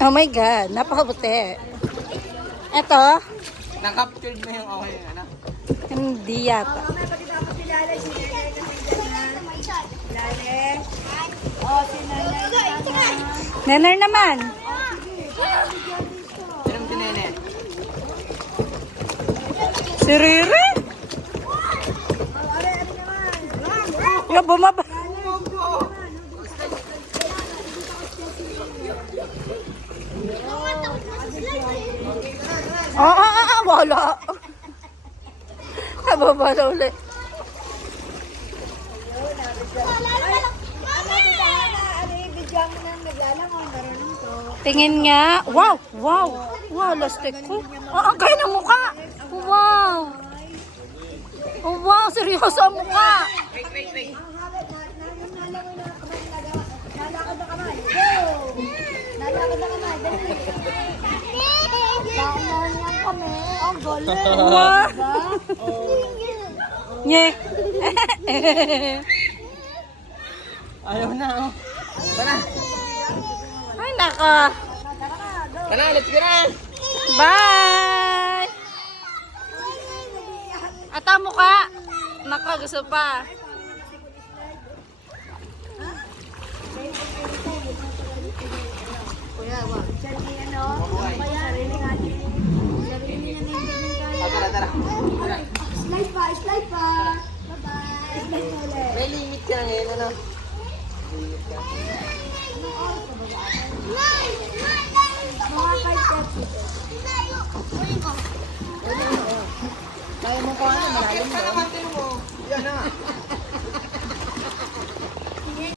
Oh my God, napakabuti. Eto? Nakaptured mo yung okay anak. Hindi yata. Nener naman. Sinong tinene? Si Riri? Nga bumaba. Wala. Nababa na ulit. Tingin nga. Wow! Wow! Wow, lastik ko. Ang kaya ng mukha. Wow! Oh, wow! Seryoso ang mukha. Wait. Wow! Nye! Ayaw na oh. Tara. Ay, naka. Tara, let's go na. Bye! Ata mo ka. Naka, gusto pa. Tara. Slide pa. Bye-bye. May limit ka ngayon, ano? Kaya mo pa ano, malalim ba?